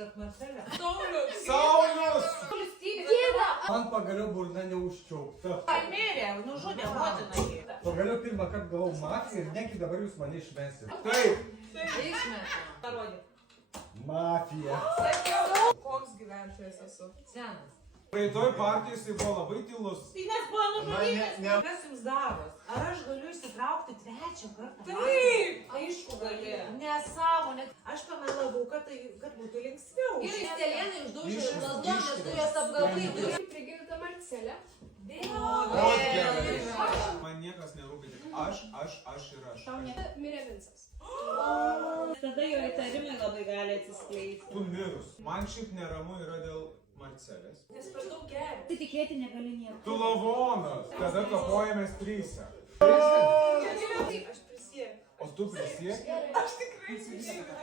tarp Marcelė. Saulius! Man pagaliau burna neužčiaupta. Mirė, nužudė motiną jį. Pagaliau pirmą kartą gavau mafiją ir negi dabar jūs mane išmesit. Taip! Išmetė. Parodyk. Mafija. Koks gyventojas esu? Senas. Praeitoj partijai jisai buvo labai tylus. Tai nes buvo nužudytas. Kas jums daros? Ar aš galiu įsitraukti trečią kartą? Taip! Aišku gali. Nesąmonė. Aš pamelavau, kad būtų linksmiau. Ir Stelėnai uždaužė lazdą, nes tu jos apgavai. Prigimta Marcelė. Man niekas nerūpi, tik aš ir aš. Mirė Vincas. Tada jo įtarimai labai gali atsiskleisti. Tu mirus. Man šiaip neramu yra dėl Marcelės. Nes per daug geria. Tai tikėti negali nieko. Tu lavonas. Tada kapojamės trysia. Aš prisiekiu. O tu prisieki? Aš tikrai prisiekiu.